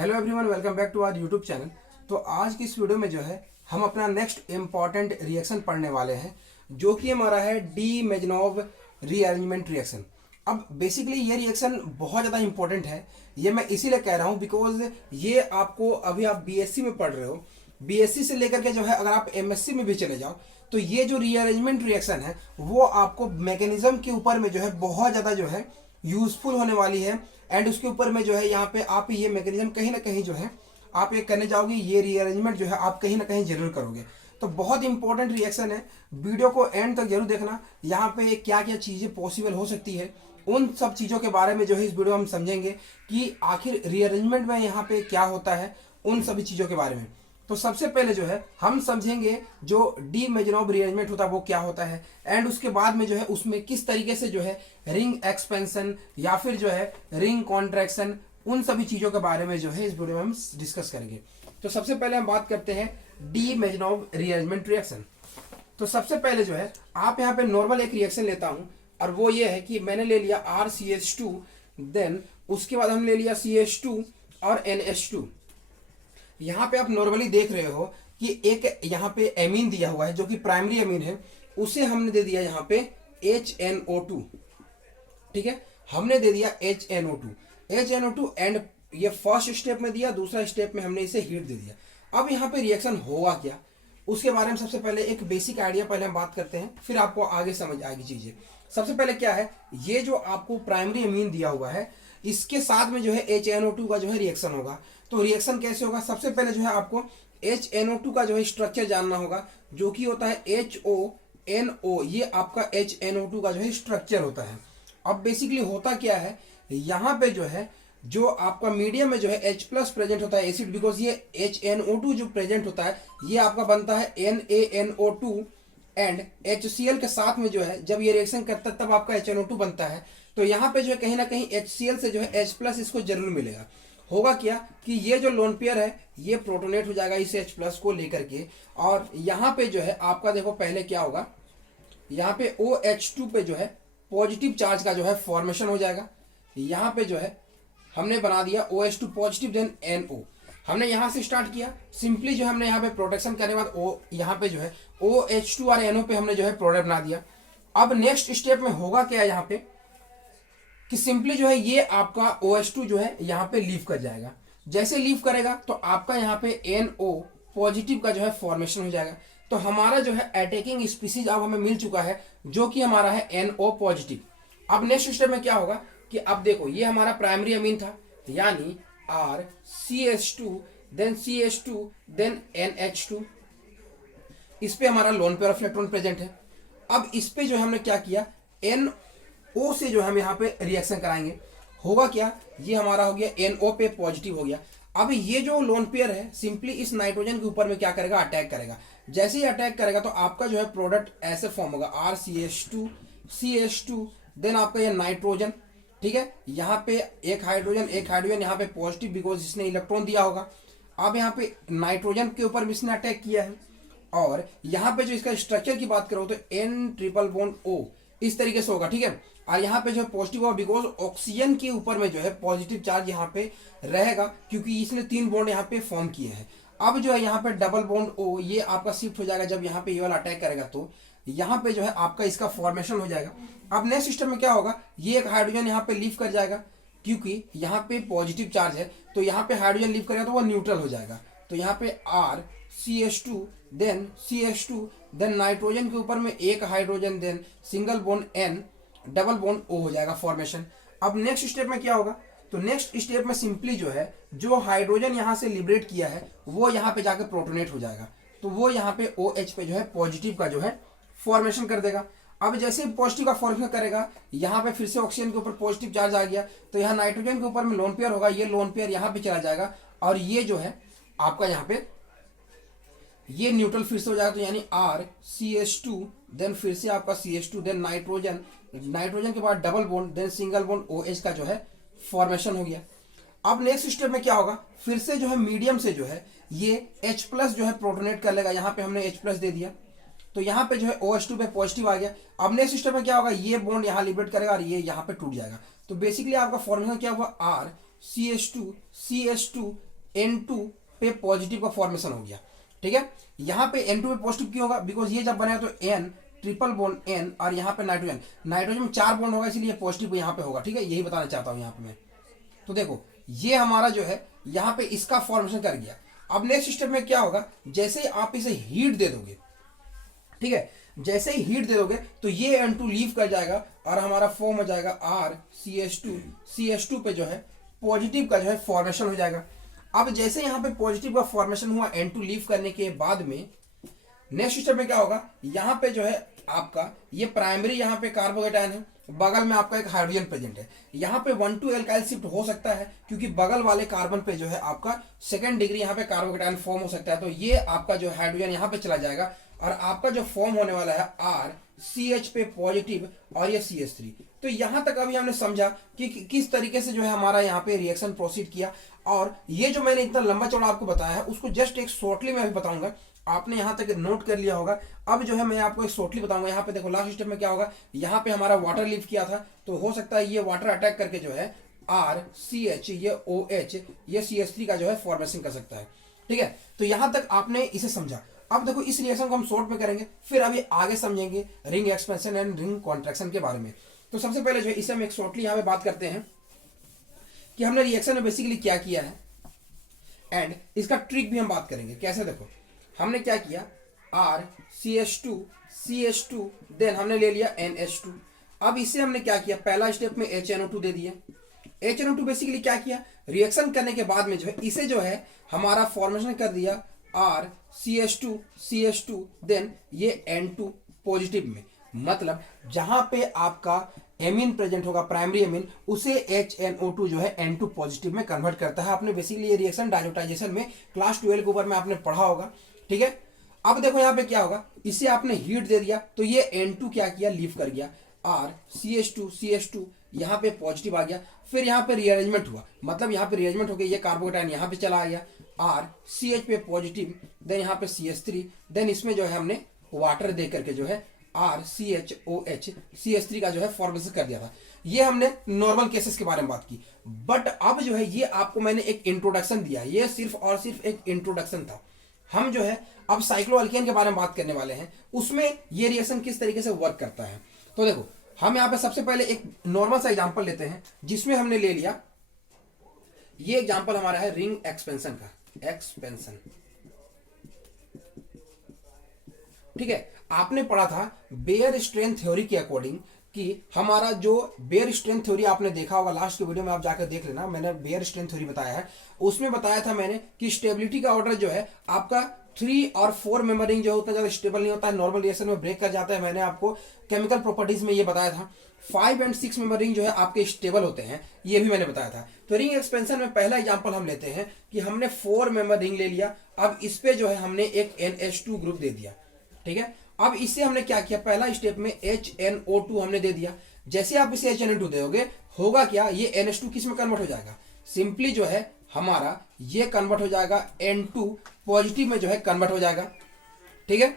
Hello everyone, welcome back to our YouTube channel. तो आज की इस वीडियो में जो है हम अपना नेक्स्ट इम्पॉर्टेंट रिएक्शन पढ़ने वाले हैं, जो कि हमारा है डी मेजनोव रीअरेंजमेंट रिएक्शन। अब बेसिकली ये रिएक्शन बहुत ज़्यादा इंपॉर्टेंट है। ये मैं इसीलिए कह रहा हूँ बिकॉज ये आपको अभी आप बीएससी में पढ़ रहे हो, बीएससी से लेकर के जो है अगर आप एमएससी में भी चले जाओ तो ये जो रीअरेंजमेंट रिएक्शन है वो आपको मैकेनिज्म के ऊपर में जो है बहुत ज़्यादा जो है यूजफुल होने वाली है। एंड उसके ऊपर में जो है यहाँ पे आप ये मैकेनिज्म कहीं ना कहीं जो है आप ये करने जाओगे, ये रीअरेंजमेंट जो है आप कहीं ना कहीं जरूर करोगे। तो बहुत इंपॉर्टेंट रिएक्शन है, वीडियो को एंड तक जरूर देखना। यहाँ पे क्या क्या चीज़ें पॉसिबल हो सकती है उन सब चीज़ों के बारे में जो है इस वीडियो में हम समझेंगे कि आखिर रीअरेंजमेंट में यहाँ पे क्या होता है, उन सभी चीज़ों के बारे में। तो सबसे पहले जो है हम समझेंगे जो डी मेजनोव रीअरेंजमेंट होता है वो क्या होता है, एंड उसके बाद में जो है उसमें किस तरीके से जो है रिंग एक्सपेंशन या फिर जो है रिंग कॉन्ट्रैक्शन, उन सभी चीजों के बारे में जो है इस वीडियो में हम डिस्कस करेंगे। तो सबसे पहले हम बात करते हैं डी मेजनोव रीअरेंजमेंट रिएक्शन। तो सबसे पहले जो है आप यहाँ पे नॉर्मल एक रिएक्शन लेता हूं, और वो ये है कि मैंने ले लिया RCH2, देन उसके बाद हम ले लिया CH2 और NH2। यहाँ पे आप नॉर्मली देख रहे हो कि एक यहाँ पे एमीन दिया हुआ है जो कि प्राइमरी एमीन है, उसे हमने दे दिया यहाँ पे HNO2। ठीक है, हमने दे दिया HNO2 एंड ये फर्स्ट स्टेप में दिया, दूसरा स्टेप में हमने इसे हीट दे दिया। अब यहाँ पे रिएक्शन होगा क्या, उसके बारे में सबसे पहले एक बेसिक आइडिया पहले हम बात करते हैं, फिर आपको आगे समझ आएगी चीजें। सबसे पहले क्या है, ये जो आपको प्राइमरी एमीन दिया हुआ है इसके साथ में जो है HNO2 का जो है रिएक्शन होगा। तो रिएक्शन कैसे होगा, सबसे पहले जो है आपको HNO2 का जो है स्ट्रक्चर जानना होगा, जो कि होता है HONO। ये आपका HNO2 का जो है स्ट्रक्चर होता है। अब बेसिकली होता क्या है, यहाँ पे जो है जो आपका मीडियम में जो है H प्लस प्रेजेंट होता है एसिड, बिकॉज ये HNO2 जो प्रेजेंट होता है ये आपका बनता है NaNO2 एंड HCl के साथ में जो है जब ये रिएक्शन करता है तब आपका HNO2 बनता है। तो यहाँ पे जो है कहीं ना कहीं HCl से जो है H प्लस इसको जरूर मिलेगा। होगा क्या कि ये जो लोन पेयर है ये प्रोटोनेट हो जाएगा इस H प्लस को लेकर के, और यहाँ पे जो है आपका देखो पहले क्या होगा, यहाँ पे OH2 पे जो है पॉजिटिव चार्ज का जो है फॉर्मेशन हो जाएगा। यहाँ पे जो है हमने बना दिया OH2 पॉजिटिव, देन NO। हमने यहाँ से स्टार्ट किया, सिंपली जो हमने यहाँ पे प्रोटेक्शन करने के बाद यहाँ पे जो है OH2 और NO पे हमने जो है प्रोडक्ट बना दिया। अब नेक्स्ट स्टेप में होगा क्या यहाँ पे कि सिंपली जो है ये आपका OH2 जो है यहाँ पे लीव कर जाएगा। जैसे लीव करेगा तो आपका यहाँ पे NO पॉजिटिव का जो है फॉर्मेशन हो जाएगा। तो हमारा जो है अटैकिंग स्पीसीज अब हमें मिल चुका है जो कि हमारा है NO पॉजिटिव। अब नेक्स्ट स्टेप में क्या होगा कि अब देखो ये हमारा प्राइमरी अमीन था, यानी RCH2 then CH2 then NH2। इस पे हमारा lone pair of electron present है। अब इस पे जो हमने क्या किया, NO से जो हम यहाँ पे रिएक्शन कराएंगे। होगा क्या, ये हमारा हो गया NO पे पॉजिटिव हो गया। अब ये जो लोन पेयर है सिंपली इस नाइट्रोजन के ऊपर में क्या करेगा, अटैक करेगा। जैसे ही अटैक करेगा तो आपका जो है प्रोडक्ट ऐसे फॉर्म होगा RCH2 CH2 देन आपका ये नाइट्रोजन। ठीक है, यहाँ पे एक हाइड्रोजन यहाँ पे पॉजिटिव बिकॉज इसने इलेक्ट्रॉन दिया होगा। अब यहाँ पे नाइट्रोजन के ऊपर भी इसने अटैक किया है, और यहाँ पे जो इसका स्ट्रक्चर की बात करो तो N ट्रिपल बॉन्ड O इस तरीके से होगा। ठीक है, और यहाँ पे जो है पॉजिटिव होगा बिकॉज ऑक्सीजन के ऊपर में जो है पॉजिटिव चार्ज यहाँ पे रहेगा, क्योंकि इसने 3 बॉन्ड यहाँ पे फॉर्म किए हैं। अब जो है यहाँ पे डबल बॉन्ड O ये आपका शिफ्ट हो जाएगा जब यहाँ पे ये वाला अटैक करेगा, तो यहाँ पे जो है आपका इसका फॉर्मेशन हो जाएगा। अब नेक्स्ट सिस्टम में क्या होगा, ये एक हाइड्रोजन यहाँ पे लीव कर जाएगा, क्योंकि यहाँ पे पॉजिटिव चार्ज है तो यहाँ पे हाइड्रोजन लीव करेगा तो वो न्यूट्रल हो जाएगा। तो यहाँ पे RCH2 then CH2 then nitrogen के ऊपर में एक hydrogen then single bond N double bond O हो जाएगा फॉर्मेशन। अब नेक्स्ट स्टेप में क्या होगा, तो नेक्स्ट स्टेप में सिंपली जो है जो हाइड्रोजन यहाँ से लिबरेट किया है वो यहाँ पे जाकर प्रोटोनेट हो जाएगा। तो वो यहाँ पे OH पे जो है पॉजिटिव का जो है फॉर्मेशन कर देगा। अब जैसे पॉजिटिव का फॉर्मेशन करेगा यहाँ पे फिर से ऑक्सीजन के ऊपर पॉजिटिव चार्ज आ गया, तो यहाँ नाइट्रोजन के ऊपर में लोन पेयर होगा, ये लोन पेयर यहाँ पे चला जाएगा, और ये जो है आपका यहाँ पे ये न्यूट्रल फिर से हो जाएगा। तो यानी RCH2 देन फिर से आपका CH2 देन नाइट्रोजन के बाद double bond then single bond OH का जो है फॉर्मेशन हो गया। अब नेक्स्ट स्टेप में क्या होगा, फिर से जो है मीडियम से जो है ये H प्लस जो है प्रोटोनेट कर लेगा। यहाँ पे हमने H प्लस दे दिया, तो यहाँ पे जो है OH2 पे पॉजिटिव आ गया। अब नेक्स्ट सिस्टम में क्या होगा, ये बॉन्ड यहाँ लिबरेट करेगा और ये यहाँ पे टूट जाएगा। तो बेसिकली आपका फॉर्मेशन क्या हुआ, R CH2 CH2 N2 पे पॉजिटिव का फॉर्मेशन हो गया। ठीक है, यहाँ पे N2 पे पॉजिटिव क्यों होगा, बिकॉज ये जब बनेगा तो N ट्रिपल बॉन्ड N और यहाँ पे नाइट्रोजन, नाइट्रोजन में 4 बॉन्ड होगा, इसलिए पॉजिटिव यहाँ पे होगा। ठीक है, यही बताना चाहता हूँ यहाँ पे मैं। तो देखो ये हमारा जो है यहाँ पे इसका फॉर्मेशन कर गया। अब नेक्स्ट स्टेप में क्या होगा, जैसे आप इसे हीट दे दोगे, ठीक है, जैसे ही हीट दे दोगे तो ये N2 लीव कर जाएगा और हमारा फॉर्म हो जाएगा RCH2। CH2 पे जो है पॉजिटिव का जो है फॉर्मेशन हो जाएगा। अब जैसे यहाँ पे पॉजिटिव का फॉर्मेशन हुआ N2 लीव करने के बाद में, नेक्स्ट स्टेप में क्या होगा, यहाँ पे जो है आपका ये प्राइमरी यहाँ पे कार्बोकेटायन है, बगल में आपका एक हाइड्रोजन प्रेजेंट है। यहाँ पे 1,2 एल्काइल शिफ्ट हो सकता है क्योंकि बगल वाले कार्बन पे जो है आपका सेकंड डिग्री यहाँ पे कार्बोकेटायन फॉर्म हो सकता है। तो ये आपका जो हाइड्रोजन यहाँ पे चला जाएगा और आपका जो फॉर्म होने वाला है RCH पे पॉजिटिव और ये CH3। तो यहाँ तक अभी हमने समझा कि किस तरीके से जो है हमारा यहाँ पे रिएक्शन प्रोसीड किया। और ये जो मैंने इतना लंबा चौड़ा आपको बताया है उसको जस्ट एक शॉर्टली मैं अभी बताऊंगा, आपने यहाँ तक नोट कर लिया होगा। अब जो है मैं आपको एक शॉर्टली बताऊंगा। यहाँ पे देखो लास्ट स्टेप में क्या होगा, यहाँ पे हमारा वाटर लीव किया था, तो हो सकता है ये वाटर अटैक करके जो है RCH ये OH ये CH3 का जो है फॉर्मेशन कर सकता है। ठीक है, तो यहाँ तक आपने इसे समझा। अब देखो इस रिएक्शन को हम शॉर्ट में करेंगे, फिर अभी आगे समझेंगे ring expansion and ring contraction के बारे में। तो सबसे पहले जो है इसे हम एक शॉर्टली यहाँ पे बात करते हैं कि हमने रिएक्शन में बेसिकली क्या किया है एंड इसका ट्रिक भी हम बात करेंगे कैसे। देखो हमने क्या किया, RCH2 CH2 देन हमने ले लिया NH2। अब इसे हमने क्या किया, पहला स्टेप में HNO2 दे दिया। HNO2 बेसिकली क्या किया, रिएक्शन करने के बाद में जो है इसे जो है हमारा फॉर्मेशन कर दिया RCH2 CH2 देन ये N2 पॉजिटिव में, मतलब जहां पे आपका एमीन प्रेजेंट होगा प्राइमरी एमीन, उसे HNO2 जो है N2 पॉजिटिव में कन्वर्ट करता है। आपने बेसिकली ये रिएक्शन डायजोटाइजेशन में क्लास 12 के ऊपर में आपने पढ़ा होगा। ठीक है, अब देखो यहाँ पे क्या होगा, इसे आपने हीट दे दिया तो ये N2 क्या किया, लीव कर गया, RCH2 यहाँ पे पॉजिटिव आ गया। फिर यहाँ पे रीअरेंजमेंट हुआ, मतलब यहाँ पे रीअरेंजमेंट हो गया, ये कार्बोकेटायन यहाँ पे चला गया, RCH पे पॉजिटिव, देन यहाँ पे CH3, देन इसमें जो है हमने वाटर दे करके जो है RCHOH CH3 का जो है फॉर्मेशन कर दिया था। ये हमने नॉर्मल केसेस के बारे में बात की, बट अब जो है ये आपको मैंने एक इंट्रोडक्शन दिया, ये सिर्फ और सिर्फ एक इंट्रोडक्शन था। हम जो है अब साइक्लोअल्केन के बारे में बात करने वाले हैं, उसमें ये रिएक्शन किस तरीके से वर्क करता है। तो देखो हम यहाँ पे सबसे पहले एक नॉर्मल सा एग्जांपल लेते हैं जिसमें हमने ले लिया, ये एग्जांपल हमारा है रिंग एक्सपेंशन का, एक्सपेंशन। ठीक है, आपने पढ़ा था बेयर स्ट्रेंथ थ्योरी के अकॉर्डिंग कि हमारा जो बेयर स्ट्रेंथ थ्योरी आपने देखा होगा, लास्ट के वीडियो में आप जाकर देख लेना, मैंने बेयर स्ट्रेंथ थ्योरी बताया है। उसमें बताया था मैंने कि स्टेबिलिटी का ऑर्डर जो है आपका 3 और 4 मेंबर रिंग जो उतना ज्यादा स्टेबल नहीं होता है, नॉर्मल रिएक्शन में ब्रेक कर जाता है। मैंने आपको केमिकल प्रॉपर्टीज में ये बताया था। 5 और 6 मेंबर रिंग जो है आपके स्टेबल होते हैं, ये भी मैंने बताया था। तो रिंग एक्सपेंशन में पहला एग्जांपल हम लेते हैं कि हमने 4 मेंबर रिंग ले लिया, अब इस पे जो है हमने एक NH2 ग्रुप दे दिया। ठीक है, अब इससे हमने क्या किया, पहला स्टेप में HNO2 हमने दे दिया। जैसे आप इसे HNO2 दोगे होगा क्या, ये NH2 किस में कन्वर्ट हो जाएगा, सिंपली जो है हमारा ये कन्वर्ट हो जाएगा N2 पॉजिटिव में जो है कन्वर्ट हो जाएगा। ठीक है,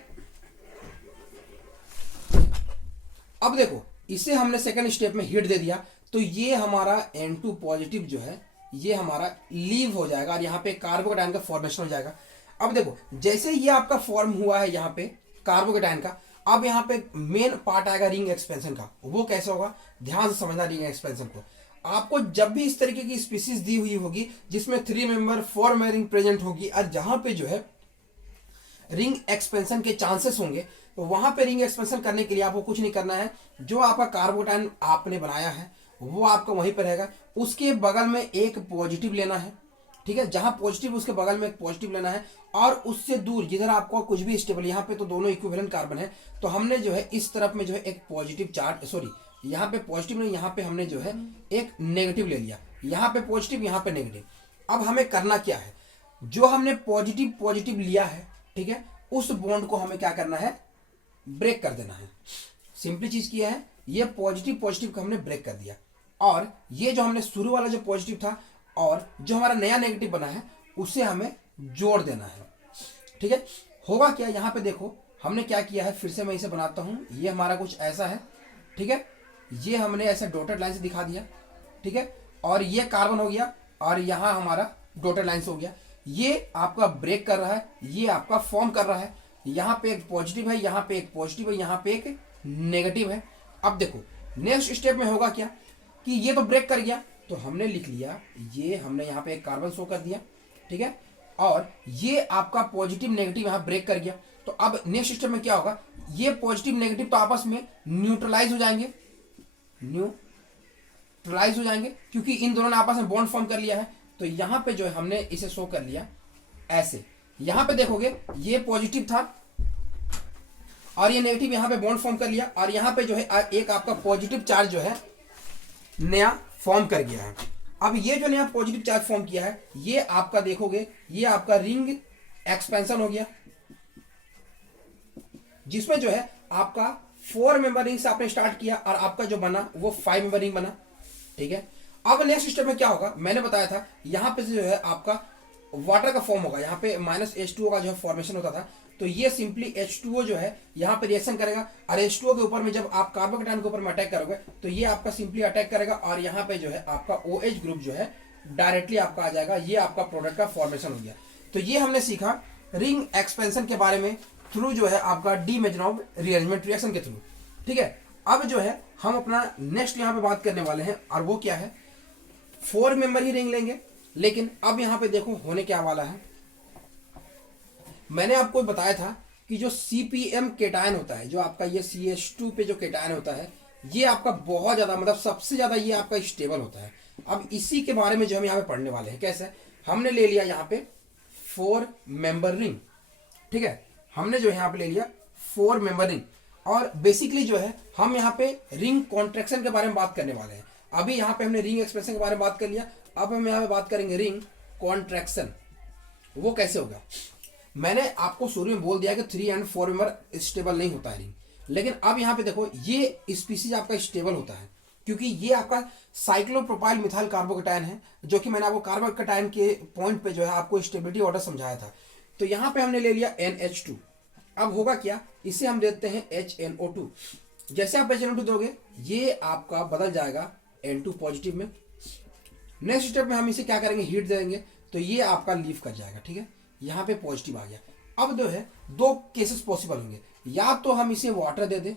अब देखो इसे हमने सेकंड स्टेप में हीट दे दिया तो ये हमारा N2 पॉजिटिव जो है ये हमारा लीव हो जाएगा और यहाँ पे कार्बोकेटायन का फॉर्मेशन हो जाएगा। अब देखो जैसे ये आपका फॉर्म हुआ है यहाँ पे कार्बोकेटायन का, अब यहाँ पे मेन पार्ट आएगा रिंग एक्सपेंशन का। वो कैसे होगा, ध्यान से समझना रिंग एक्सपेंशन को। आपको जब भी इस तरीके की स्पीसीज दी हुई होगी जिसमें 3 मेंबर 4 में रिंग प्रेजेंट होगी और जहां पे जो है रिंग एक्सपेंशन के चांसेस होंगे, तो वहां पे रिंग एक्सपेंशन करने के लिए आपको कुछ नहीं करना है। जो आपका कार्बोकेटायन आपने बनाया है वो आपका वहीं पर रहेगा, उसके बगल में एक पॉजिटिव लेना है। ठीक है, जहां पॉजिटिव उसके बगल में एक पॉजिटिव लेना है और उससे दूर जिधर आपको कुछ भी स्टेबल, यहाँ पे तो दोनों इक्विवेलेंट कार्बन है, तो हमने जो है इस तरफ में जो है एक पॉजिटिव चार्ज, सॉरी यहाँ पे पॉजिटिव नहीं, यहाँ पे हमने जो है एक नेगेटिव ले लिया, यहाँ पे पॉजिटिव यहाँ पे नेगेटिव। अब हमें करना क्या है, जो हमने पॉजिटिव पॉजिटिव लिया है, ठीक है, उस बॉन्ड को हमें क्या करना है, ब्रेक कर देना है। सिंपली चीज किया है, ये पॉजिटिव पॉजिटिव को हमने ब्रेक कर दिया और ये जो हमने शुरू वाला जो पॉजिटिव था और जो हमारा नया नेगेटिव बना है उसे हमें जोड़ देना है। ठीक है, होगा क्या, यहाँ पे देखो हमने क्या किया है, फिर से मैं इसे बनाता हूं, ये हमारा कुछ ऐसा है। ठीक है, ये हमने ऐसे डॉटेड लाइन से दिखा दिया। ठीक है, और ये कार्बन हो गया और यहाँ हमारा डॉटेड लाइन से हो गया। ये आपका ब्रेक कर रहा है, ये आपका फॉर्म कर रहा है। यहाँ पे एक पॉजिटिव है, यहाँ पे एक पॉजिटिव है, यहाँ पे एक नेगेटिव है। अब देखो नेक्स्ट स्टेप में होगा क्या कि ये तो ब्रेक कर गया, तो हमने लिख लिया, ये हमने यहाँ पे एक कार्बन शो कर दिया, ठीक है, और ये आपका पॉजिटिव नेगेटिव यहाँ ब्रेक कर गया। तो अब नेक्स्ट स्टेप में क्या होगा, ये पॉजिटिव नेगेटिव तो आपस में न्यूट्रलाइज हो जाएंगे, न्यूट्रलाइज हो जाएंगे क्योंकि इन दोनों ने आपस में बॉन्ड फॉर्म कर लिया है। तो यहाँ पे जो है हमने इसे शो कर लिया ऐसे। यहाँ पे देखोगे ये पॉजिटिव था और ये नेगेटिव यहाँ पे बॉन्ड फॉर्म कर लिया, और यहाँ पे जो है एक आपका पॉजिटिव चार्ज जो है नया फॉर्म कर गया है। अब ये जो नया पॉजिटिव चार्ज फॉर्म किया है, ये आपका देखोगे ये आपका रिंग एक्सपेंशन हो गया, जिसमें जो है आपका 4 मेंबर रिंग से आपने स्टार्ट किया और आपका जो बना वो 5 मेंबर रिंग बना, ठीक है। अब नेक्स्ट स्टेप में क्या होगा, मैंने बताया था यहां पे जो है आपका वाटर का फॉर्म होगा, यहाँ पे -H2O का जो है फॉर्मेशन होता था। तो ये सिंपली H2O जो है यहाँ पे रिएक्शन करेगा, और H2O के ऊपर में जब आप कार्बोकेटायन के ऊपर में अटैक करोगे तो ये आपका सिंपली अटैक करेगा, और यहाँ पे जो है आपका OH ग्रुप जो है डायरेक्टली आपका आ जाएगा। ये आपका प्रोडक्ट का फॉर्मेशन हो गया। तो ये हमने सीखा रिंग एक्सपेंशन के बारे में थ्रू जो है आपका डी मेजनॉव रीअरेंजमेंट रिएक्शन के थ्रू, ठीक है। अब जो है हम अपना नेक्स्ट यहाँ पे बात करने वाले हैं, और वो क्या है, 4 मेंबर ही रिंग लेंगे। लेकिन अब यहाँ पे देखो होने क्या वाला है, मैंने आपको बताया था कि जो CPM केटायन होता है, जो आपका ये CH2 पे जो केटायन होता है, ये आपका बहुत ज्यादा मतलब सबसे ज्यादा ये आपका स्टेबल होता है। अब इसी के बारे में जो हम यहाँ पे पढ़ने वाले हैं। कैसे, हमने ले लिया यहाँ पे 4 मेंबर रिंग, ठीक है, हमने जो यहाँ पे ले लिया 4 मेंबर रिंग, और बेसिकली जो है हम यहाँ पे रिंग कॉन्ट्रैक्शन के बारे में बात करने वाले हैं। अभी यहाँ पे हमने रिंग एक्सपेंशन के बारे में बात कर लिया, अब हम यहाँ पे बात करेंगे रिंग कॉन्ट्रैक्शन। वो कैसे होगा, मैंने आपको शुरू में बोल दिया कि 3 और 4 मेंबर स्टेबल नहीं होता है रिंग, लेकिन अब यहाँ पे देखो ये स्पीसीज आपका स्टेबल होता है, क्योंकि ये आपका साइक्लोप्रोपाइल मिथाइल कार्बोकेटायन है, जो कि मैंने आपको कार्बोकेटायन के पॉइंट पे जो है आपको स्टेबिलिटी ऑर्डर समझाया था। तो यहाँ पे हमने ले लिया NH2। अब होगा क्या, इसे हम देते हैं HNO2। जैसे आप HNO2 दोगे ये आपका बदल जाएगा N2 पॉजिटिव में। नेक्स्ट स्टेप में हम इसे क्या करेंगे, हीट देंगे, तो ये आपका लीव कर जाएगा, ठीक है, यहाँ पे पॉजिटिव आ गया। अब जो है 2 केसेस पॉसिबल होंगे, या तो हम इसे वाटर दे दें,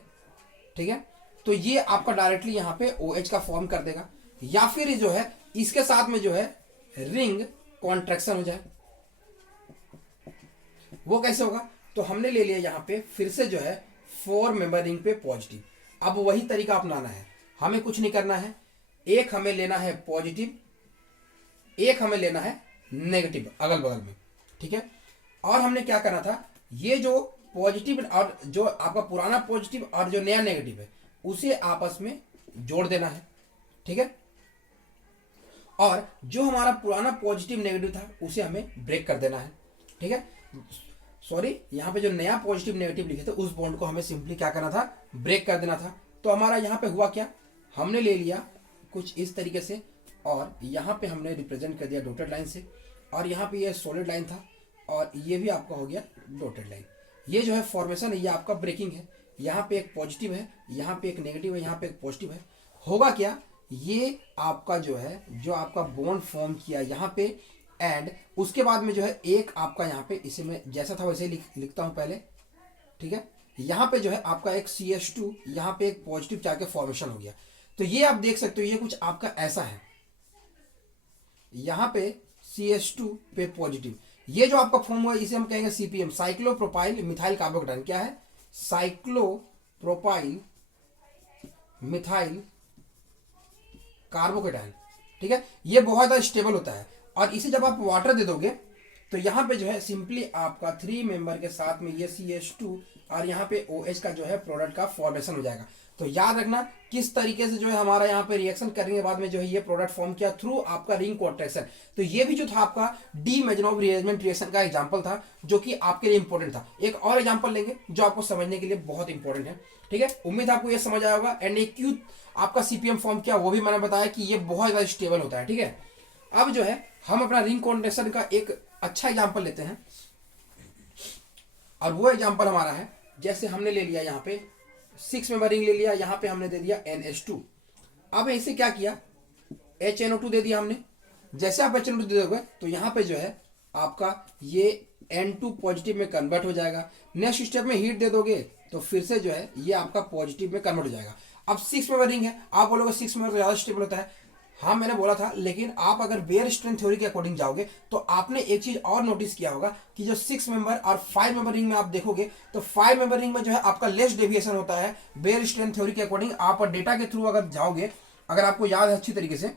ठीक है, तो ये आपका डायरेक्टली यहाँ पे OH का फॉर्म कर देगा, या फिर जो है इसके साथ में जो है रिंग कॉन्ट्रैक्शन हो जाए। वो कैसे होगा, तो हमने ले लिया यहाँ पे फिर से जो है 4 मेंबर रिंग पे पॉजिटिव। अब वही तरीका अपनाना है, हमें कुछ नहीं करना है, एक हमें लेना है पॉजिटिव, एक हमें लेना है नेगेटिव अगल बगल में, ठीक है। और हमने क्या करना था, ये जो पॉजिटिव और जो आपका पुराना पॉजिटिव और जो नया नेगेटिव है उसे आपस में जोड़ देना है, ठीक है। और जो हमारा पुराना पॉजिटिव नेगेटिव था उसे हमें ब्रेक कर देना है, ठीक है। सॉरी, यहाँ पे जो नया पॉजिटिव नेगेटिव लिखे थे उस बॉन्ड को हमें सिंपली क्या करना था, ब्रेक कर देना था। तो हमारा यहाँ पे हुआ क्या, हमने ले लिया कुछ इस तरीके से, और यहाँ पे हमने रिप्रेजेंट कर दिया डॉटेड लाइन से, और यहाँ पे ये सॉलिड लाइन था, और ये भी आपका हो गया डॉटेड लाइन। ये जो है फॉर्मेशन है, ये आपका ब्रेकिंग है। यहाँ पे एक पॉजिटिव है, यहाँ पे एक नेगेटिव है, यहाँ पे एक पॉजिटिव है। होगा क्या, ये आपका जो है जो आपका बॉन्ड फॉर्म किया यहाँ पे, एंड उसके बाद में जो है एक आपका यहाँ पे, इसे मैं जैसा था वैसे लिखता हूँ पहले, ठीक है। यहाँ पे जो है आपका एक CH2, यहाँ पे एक पॉजिटिव चार्ज का फॉर्मेशन हो गया। तो ये आप देख सकते हो, ये कुछ आपका ऐसा है, यहाँ पे CH2 पे पॉजिटिव, ये जो आपका फॉर्म हुआ इसे हम कहेंगे CPM, साइक्लोप्रोपाइल मिथाइल कार्बोकेटायन। क्या है, साइक्लोप्रोपाइल मिथाइल कार्बोकेटायन, ठीक है। ये बहुत ज़्यादा स्टेबल होता है, और इसे जब आप वाटर दे दोगे तो यहाँ पे जो है सिंपली आपका 3 मेंबर के साथ में ये CH2 और यहाँ पे OH का जो है प्रोडक्ट का फॉर्मेशन हो जाएगा। तो याद रखना किस तरीके से जो है हमारा यहाँ पे रिएक्शन करने के बाद में जो है ये प्रोडक्ट फॉर्म किया थ्रू आपका रिंग कॉन्ट्रैक्शन। तो ये भी जो था आपका डी मेजनॉव रीअरेंजमेंट रिएक्शन का एग्जांपल था, जो कि आपके लिए इंपॉर्टेंट था। एक और एग्जांपल लेंगे जो आपको समझने के लिए बहुत इंपॉर्टेंट है, ठीक है। उम्मीद आपको ये समझ आया होगा। एंड क्यों आपका CPM फॉर्म किया वो भी मैंने बताया कि ये बहुत ज़्यादा स्टेबल होता है, ठीक है। अब जो है हम अपना रिंग कॉन्ट्रैक्शन का एक अच्छा एग्जाम्पल लेते हैं, और वो एग्जाम्पल हमारा है, जैसे हमने ले लिया यहाँ पे 6 मेंबर रिंग ले लिया, यहाँ पे हमने दे दिया NH2। अब इसे क्या किया, HNO2 दे दिया हमने, जैसे आप H दे दोगे तो यहाँ पे जो है आपका ये N2 पॉजिटिव में कन्वर्ट हो जाएगा। नेक्स्ट स्टेप में हीट दे दोगे तो फिर से जो है ये आपका पॉजिटिव में कन्वर्ट हो जाएगा। अब 6 मेंबर रिंग है, आप बोलोगे 6 मेंबर तो ज़्यादा स्टेबल होता है। हाँ मैंने बोला था, लेकिन आप अगर बेयर स्ट्रेंथ थ्योरी के अकॉर्डिंग जाओगे तो आपने एक चीज और नोटिस किया होगा कि जो 6 मेंबर और 5 मेंबर रिंग में आप देखोगे तो 5 मेंबर रिंग में जो है आपका लेस डेविएशन होता है बेयर स्ट्रेंथ थ्योरी के अकॉर्डिंग। आप डेटा के थ्रू अगर जाओगे, अगर आपको याद है अच्छी तरीके से,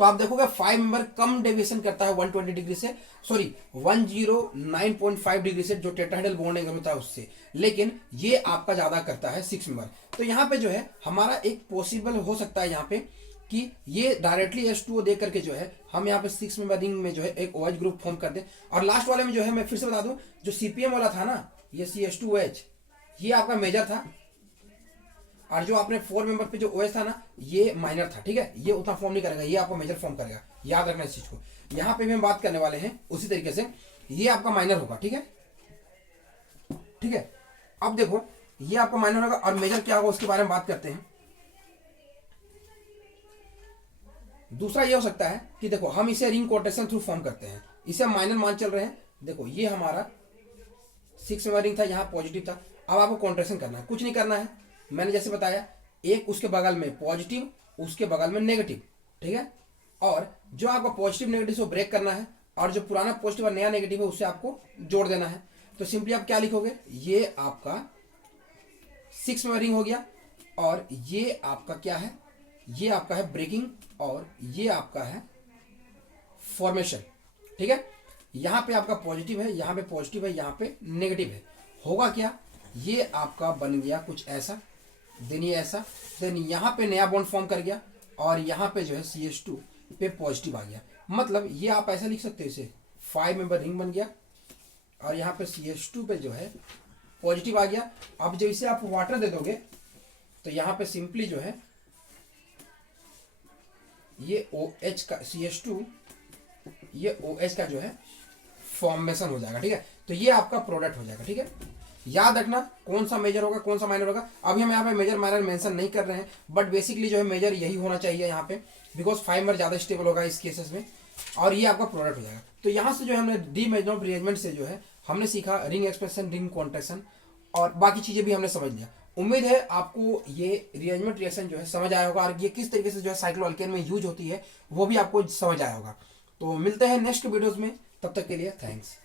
तो आप देखोगे 5 मेंबर कम डेविएशन करता है 120 डिग्री से, सॉरी 109.5 डिग्री से, जो टेट्राहेड्रल बॉन्ड एंगल होता है उससे, लेकिन ये आपका ज्यादा करता है 6 मेंबर। तो यहाँ पे जो है हमारा एक पॉसिबल हो सकता है यहाँ पे कि ये डायरेक्टली H2O दे करके जो है हम यहाँ पे 6 मेंबर रिंग में जो है एक OH ग्रुप फॉर्म कर दे। और लास्ट वाले में जो है मैं फिर से बता दूं, जो CPM वाला था ना, ये CH2OH ये आपका मेजर था, और जो आपने 4 मेंबर पे जो OH था ना ये माइनर था। ठीक है, ये उतना फॉर्म नहीं करेगा, ये आपको मेजर फॉर्म करेगा, याद रखना इस चीज को। यहाँ पे भी हम बात करने वाले हैं उसी तरीके से, ये आपका माइनर होगा। ठीक है, ठीक है। अब देखो ये आपका माइनर होगा और मेजर क्या होगा उसके बारे में बात करते हैं। दूसरा ये हो सकता है कि देखो हम इसे रिंग कोटेशन थ्रू फॉर्म करते हैं, इसे हम माइनर मान चल रहे हैं। देखो ये हमारा 6 मेंबर रिंग था, यहाँ पॉजिटिव था। अब आपको कॉन्ट्रेक्शन करना है, कुछ नहीं करना है, मैंने जैसे बताया एक उसके बगल में पॉजिटिव, उसके बगल में नेगेटिव। ठीक है, और जो आपका पॉजिटिव नेगेटिव से ब्रेक करना है, और जो पुराना पॉजिटिव और नया नेगेटिव है उससे आपको जोड़ देना है। तो सिंपली आप क्या लिखोगे, ये आपका 6 मेंबर रिंग हो गया, और ये आपका क्या है, ये आपका है ब्रेकिंग, और ये आपका है फॉर्मेशन। ठीक है, यहां पे आपका पॉजिटिव है, यहां पे पॉजिटिव है, यहां पे नेगेटिव है। होगा क्या, ये आपका बन गया कुछ ऐसा, देन ये ऐसा, देन यहां पे नया बॉन्ड फॉर्म कर गया, और यहां पे जो है CH2 पे पॉजिटिव आ गया। मतलब ये आप ऐसा लिख सकते हो, इसे 5 मेंबर रिंग बन गया, और यहां पे CH2 पे जो है पॉजिटिव आ गया। अब जब इसे आप वाटर दे दोगे तो यहां पे सिंपली जो है ये OH का CH2, ये OH का जो है फॉर्मेशन हो जाएगा। ठीक है, तो ये आपका प्रोडक्ट हो जाएगा। ठीक है, याद रखना कौन सा मेजर होगा कौन सा माइनर होगा। अभी हम यहाँ पे मेजर माइनर मेंशन नहीं कर रहे हैं, बट बेसिकली जो है मेजर यही होना चाहिए यहाँ पे, बिकॉज 5 मेंबर ज्यादा स्टेबल होगा इस केसेस में, और ये आपका प्रोडक्ट हो जाएगा। तो यहाँ से जो है हमने डी मेजनॉफ रिएरेंजमेंट से जो है हमने सीखा रिंग एक्सप्रेशन, रिंग कॉन्ट्रैक्शन, और बाकी चीजें भी हमने समझ लिया। उम्मीद है आपको ये रिएरेंजमेंट रिएक्शन जो है समझ आया होगा, और ये किस तरीके से जो है साइक्लोअल्केन में यूज होती है वो भी आपको समझ आया होगा। तो मिलते हैं नेक्स्ट वीडियोज में, तब तक के लिए थैंक्स।